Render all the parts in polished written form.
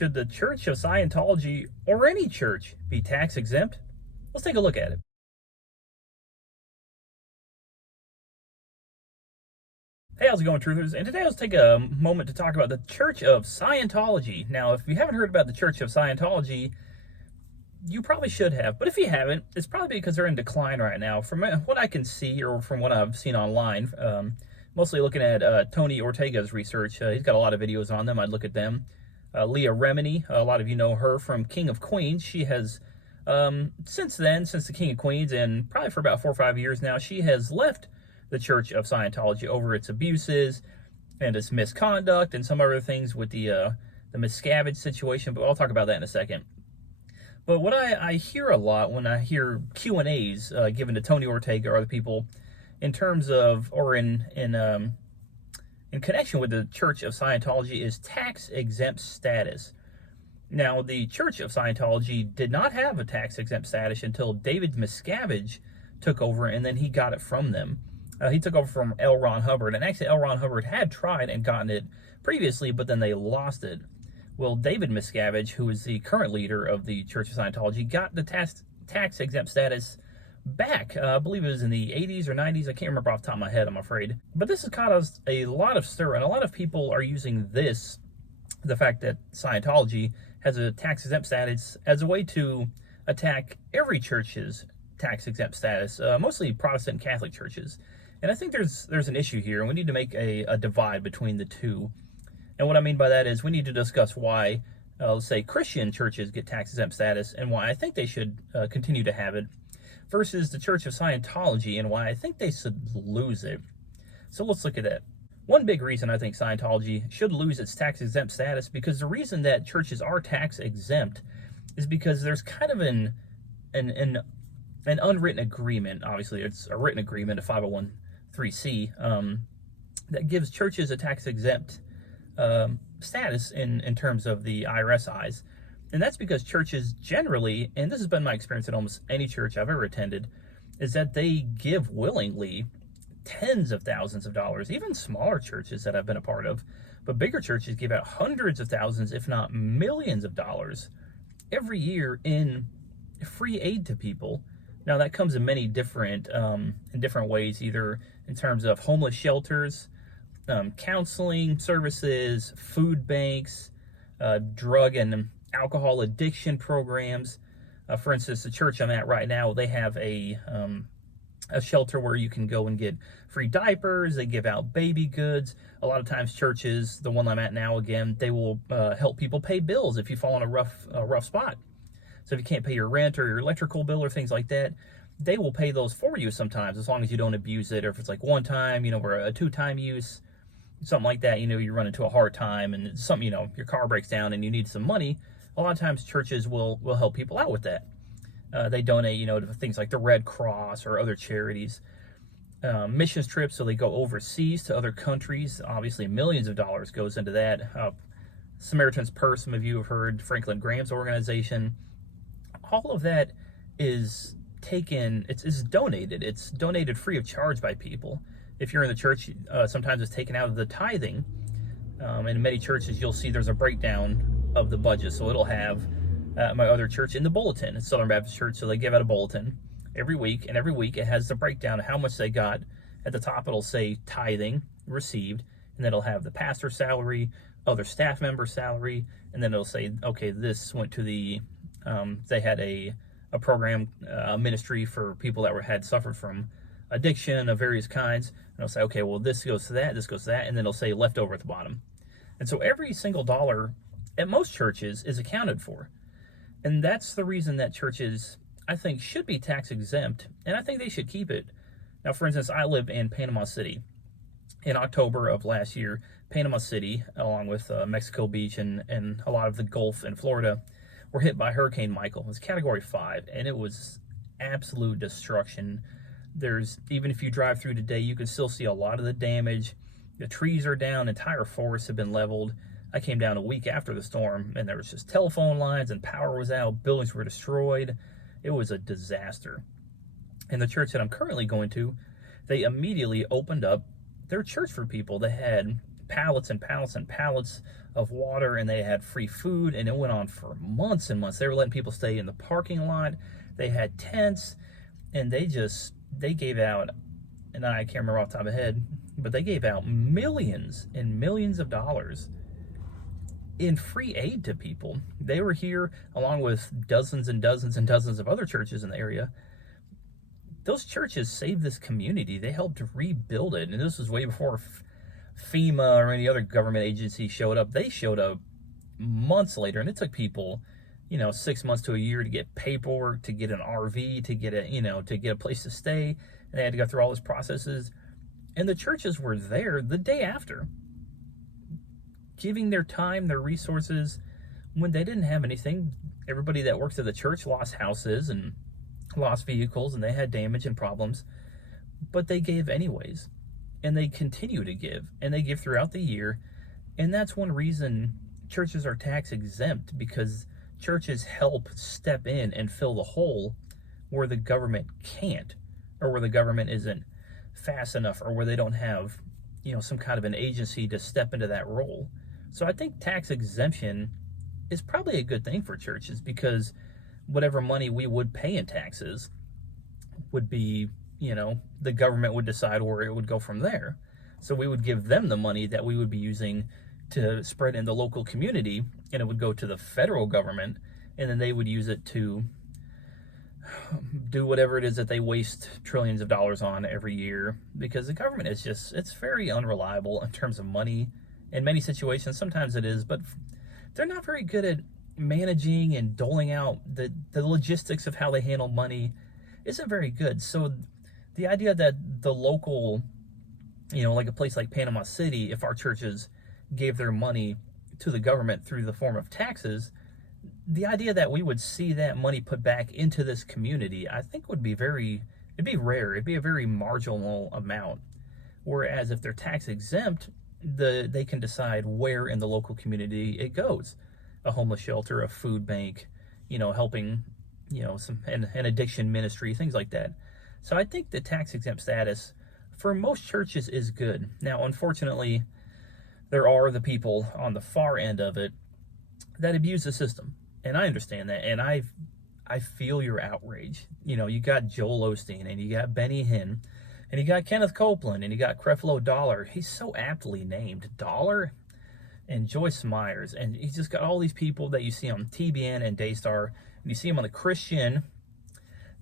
Should the Church of Scientology, or any church, be tax exempt? Let's take a look at it. Hey, how's it going, truthers? And today let's take a moment to talk about the Church of Scientology. Now, if you haven't heard about the Church of Scientology, you probably should have. But if you haven't, it's probably because they're in decline right now. From what I can see, or from what I've seen online, mostly looking at Tony Ortega's research. He's got a lot of videos on them. I'd look at them. Leah Remini, a lot of you know her from King of Queens. She has, since the King of Queens, and probably for about 4 or 5 years now, she has left the Church of Scientology over its abuses and its misconduct and some other things with the Miscavige situation, but I'll talk about that in a second. But what I hear a lot when I hear Q&As given to Tony Ortega or other people in terms of, or in connection with the Church of Scientology, is tax-exempt status. Now, the Church of Scientology did not have a tax-exempt status until David Miscavige took over, and then he got it from them. He took over from L. Ron Hubbard, and actually L. Ron Hubbard had tried and gotten it previously, but then they lost it. Well, David Miscavige, who is the current leader of the Church of Scientology, got the tax-exempt status back. I believe it was in the 80s or 90s. I can't remember off the top of my head, I'm afraid. But this has caused a lot of stir, and a lot of people are using this, the fact that Scientology has a tax-exempt status, as a way to attack every church's tax-exempt status, mostly Protestant and Catholic churches. And I think there's an issue here, and we need to make a divide between the two. And what I mean by that is we need to discuss why, let's say, Christian churches get tax-exempt status, and why I think they should continue to have it, versus the Church of Scientology, and why I think they should lose it. So let's look at that. One big reason I think Scientology should lose its tax-exempt status, because the reason that churches are tax-exempt is because there's kind of an unwritten agreement. Obviously, it's a written agreement, a 501(c), that gives churches a tax-exempt status in terms of the IRS eyes. And that's because churches generally, and this has been my experience at almost any church I've ever attended, is that they give willingly tens of thousands of dollars, even smaller churches that I've been a part of. But bigger churches give out hundreds of thousands, if not millions of dollars every year in free aid to people. Now, that comes in many different ways, either in terms of homeless shelters, counseling services, food banks, drug and alcohol addiction programs. For instance, the church I'm at right now, they have a shelter where you can go and get free diapers. They give out baby goods. A lot of times churches, the one I'm at now, again, they will help people pay bills if you fall in a rough spot. So if you can't pay your rent or your electrical bill or things like that, they will pay those for you sometimes, as long as you don't abuse it, or if it's like one time, or a 2-time use, something like that, you run into a hard time and something, your car breaks down and you need some money. A lot of times churches will help people out with that. They donate, to things like the Red Cross or other charities. Missions trips, so they go overseas to other countries. Obviously, millions of dollars goes into that. Samaritan's Purse, some of you have heard, Franklin Graham's organization. All of that is taken, it's donated. It's donated free of charge by people. If you're in the church, sometimes it's taken out of the tithing. In many churches, you'll see there's a breakdown of the budget. So it'll have my other church in the bulletin. It's Southern Baptist Church, so they give out a bulletin every week, and every week it has the breakdown of how much they got. At the top, it'll say tithing received, and then it'll have the pastor's salary, other staff member salary, and then it'll say, okay, this went to the, they had a program, a ministry for people that had suffered from addiction of various kinds, and it'll say, okay, well, this goes to that, this goes to that, and then it'll say leftover at the bottom. And so every single dollar at most churches is accounted for. And that's the reason that churches, I think, should be tax exempt, and I think they should keep it. Now, for instance, I live in Panama City. In October of last year, Panama City, along with Mexico Beach and a lot of the Gulf in Florida, were hit by Hurricane Michael. It was Category 5, and it was absolute destruction. Even if you drive through today, you can still see a lot of the damage. The trees are down, entire forests have been leveled. I came down a week after the storm, and there was just telephone lines, and power was out, buildings were destroyed. It was a disaster. And the church that I'm currently going to, they immediately opened up their church for people. They had pallets and pallets and pallets of water, and they had free food, and it went on for months and months. They were letting people stay in the parking lot. They had tents, and they gave out, and I can't remember off the top of my head, but they gave out millions and millions of dollars in free aid to people. They were here along with dozens and dozens and dozens of other churches in the area. Those churches saved this community. They helped rebuild it. And this was way before FEMA or any other government agency showed up. They showed up months later, and it took people, 6 months to a year to get paperwork, to get an RV, to get a place to stay. And they had to go through all those processes. And the churches were there the day after, giving their time, their resources, when they didn't have anything. Everybody that works at the church lost houses and lost vehicles, and they had damage and problems, but they gave anyways, and they continue to give, and they give throughout the year. And that's one reason churches are tax exempt, because churches help step in and fill the hole where the government can't, or where the government isn't fast enough, or where they don't have some kind of an agency to step into that role. So I think tax exemption is probably a good thing for churches, because whatever money we would pay in taxes would be, the government would decide where it would go from there. So we would give them the money that we would be using to spread in the local community, and it would go to the federal government, and then they would use it to do whatever it is that they waste trillions of dollars on every year, because the government is it's very unreliable in terms of money in many situations. Sometimes it is, but they're not very good at managing and doling out. The logistics of how they handle money isn't very good. So the idea that the local, like a place like Panama City, if our churches gave their money to the government through the form of taxes, the idea that we would see that money put back into this community, I think it'd be rare. It'd be a very marginal amount. Whereas if they're tax exempt, they can decide where in the local community it goes. A homeless shelter, a food bank, helping, an addiction ministry, things like that. So I think the tax exempt status for most churches is good. Now, unfortunately, there are the people on the far end of it that abuse the system. And I understand that. And I feel your outrage. You got Joel Osteen, and you got Benny Hinn, and you got Kenneth Copeland, and you got Creflo Dollar. He's so aptly named Dollar. And Joyce Myers, and he's just got all these people that you see on TBN and Daystar, and you see them on the Christian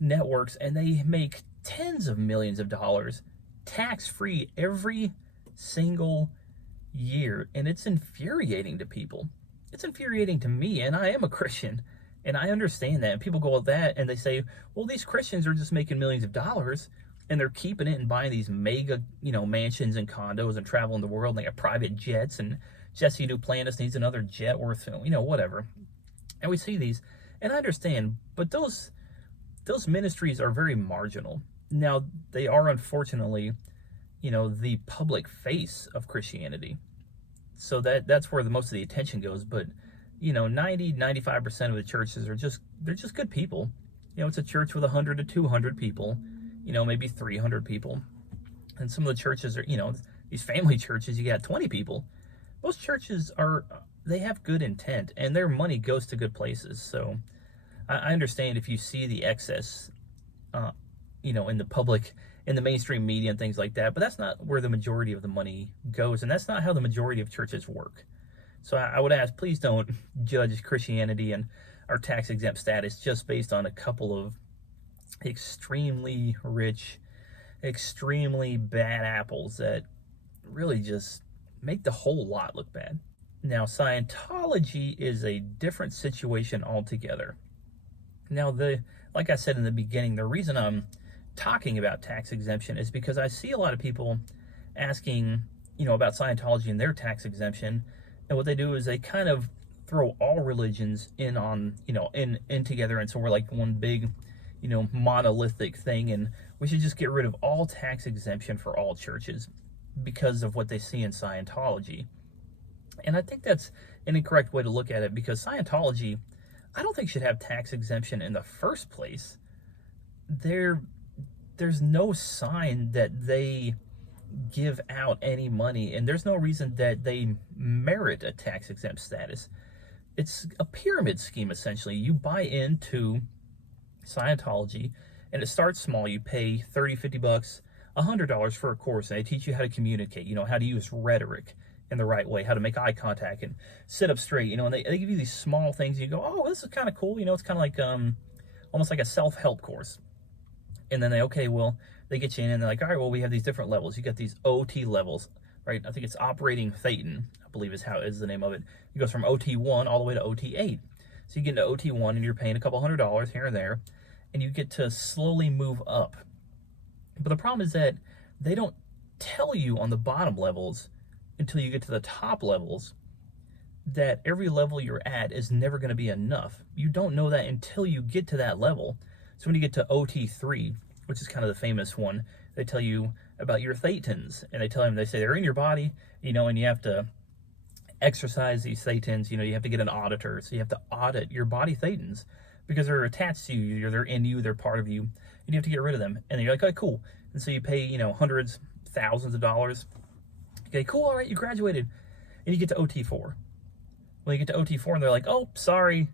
networks, and they make tens of millions of dollars tax-free every single year, and it's infuriating to people. It's infuriating to me, and I am a Christian, and I understand that. And people go with that, and they say, well, these Christians are just making millions of dollars, and they're keeping it and buying these mega, mansions and condos and traveling the world, and they got private jets, and Jesse Duplantis needs another jet worth, whatever. And we see these, and I understand, but those ministries are very marginal. Now, they are unfortunately, the public face of Christianity. So that's where most of the attention goes. But, 95% of the churches they're just good people. It's a church with 100 to 200 people, maybe 300 people. And some of the churches are, these family churches, you got 20 people. Most churches they have good intent, and their money goes to good places. So I understand if you see the excess, in the public, in the mainstream media and things like that, but that's not where the majority of the money goes, and that's not how the majority of churches work. So I would ask, please don't judge Christianity and our tax exempt status just based on a couple of extremely rich, extremely bad apples that really just make the whole lot look bad. Now, Scientology is a different situation altogether. Now, like I said in the beginning, the reason I'm talking about tax exemption is because I see a lot of people asking, about Scientology and their tax exemption, and what they do is they kind of throw all religions in on, in together, and so we're like one big, monolithic thing, and we should just get rid of all tax exemption for all churches because of what they see in Scientology. And I think that's an incorrect way to look at it, because Scientology, I don't think should have tax exemption in the first place. There's no sign that they give out any money, and there's no reason that they merit a tax-exempt status. It's a pyramid scheme, essentially. You buy into Scientology, and it starts small. You pay 30, 50 bucks, $100 for a course, and they teach you how to communicate, how to use rhetoric in the right way, how to make eye contact and sit up straight, and they give you these small things. You go, oh, this is kind of cool. It's kind of like almost like a self-help course. And then they get you in, and they're like, all right, well, we have these different levels. You got these OT levels, right? I think it's operating Thetan, I believe is the name of it. It goes from OT1 all the way to OT8. So you get into OT1, and you're paying a couple $100 here and there, and you get to slowly move up. But the problem is that they don't tell you on the bottom levels until you get to the top levels that every level you're at is never going to be enough. You don't know that until you get to that level. So when you get to OT3, which is kind of the famous one, they tell you about your thetans, and they say they're in your body, and you have to exercise these thetans. You have to get an auditor, so you have to audit your body thetans because they're attached to you, they're in you, they're part of you, and you have to get rid of them. And you're like, oh, cool. And so you pay, hundreds, thousands of dollars. Okay, cool, all right, you graduated. And you get to OT4. When you get to OT4, and they're like, oh, sorry,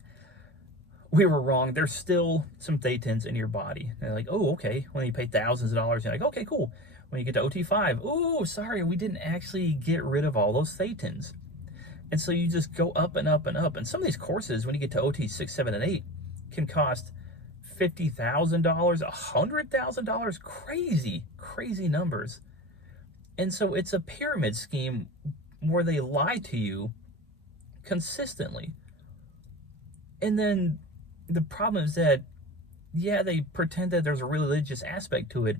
we were wrong. There's still some thetans in your body. And they're like, oh, okay. When you pay thousands of dollars, you're like, okay, cool. When you get to OT5, oh, sorry, we didn't actually get rid of all those thetans. And so you just go up and up and up. And some of these courses, when you get to OT6, 7, and 8, can cost $50,000, $100,000, crazy numbers. And so it's a pyramid scheme where they lie to you consistently. And then the problem is that, they pretend that there's a religious aspect to it,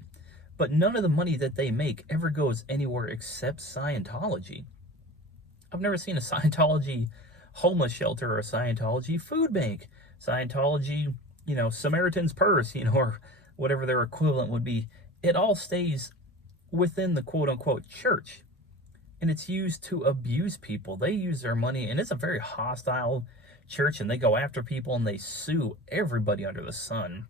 but none of the money that they make ever goes anywhere except Scientology. I've never seen a Scientology homeless shelter or a Scientology food bank. Scientology, Samaritan's Purse, or whatever their equivalent would be. It all stays within the quote-unquote church, and it's used to abuse people. They use their money, and it's a very hostile church, and they go after people, and they sue everybody under the sun.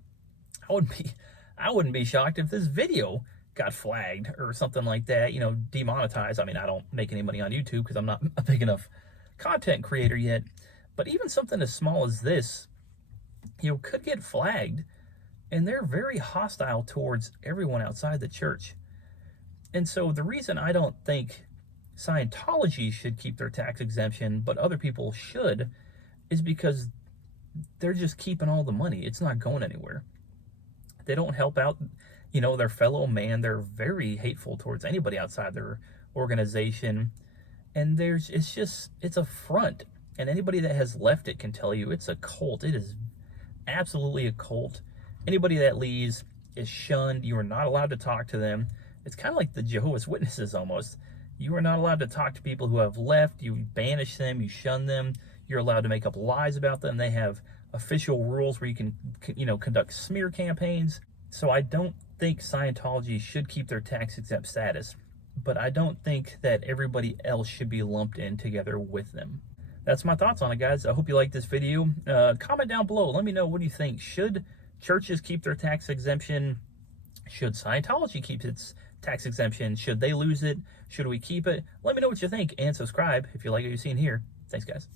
I wouldn't be shocked if this video got flagged or something like that, demonetized. I mean, I don't make any money on YouTube because I'm not a big enough content creator yet, but even something as small as this, could get flagged, and they're very hostile towards everyone outside the church. And so the reason I don't think Scientology should keep their tax exemption, but other people should, is because they're just keeping all the money. It's not going anywhere. They don't help out, their fellow man. They're very hateful towards anybody outside their organization. And it's a front. And anybody that has left it can tell you it's a cult. It is absolutely a cult. Anybody that leaves is shunned. You are not allowed to talk to them. It's kind of like the Jehovah's Witnesses almost. You are not allowed to talk to people who have left. You banish them. You shun them. You're allowed to make up lies about them. They have official rules where you can, conduct smear campaigns. So I don't think Scientology should keep their tax-exempt status, but I don't think that everybody else should be lumped in together with them. That's my thoughts on it, guys. I hope you liked this video. Comment down below. Let me know, what do you think? Should churches keep their tax exemption? Should Scientology keep its tax exemption? Should they lose it? Should we keep it? Let me know what you think, and subscribe if you like what you've seen here. Thanks, guys.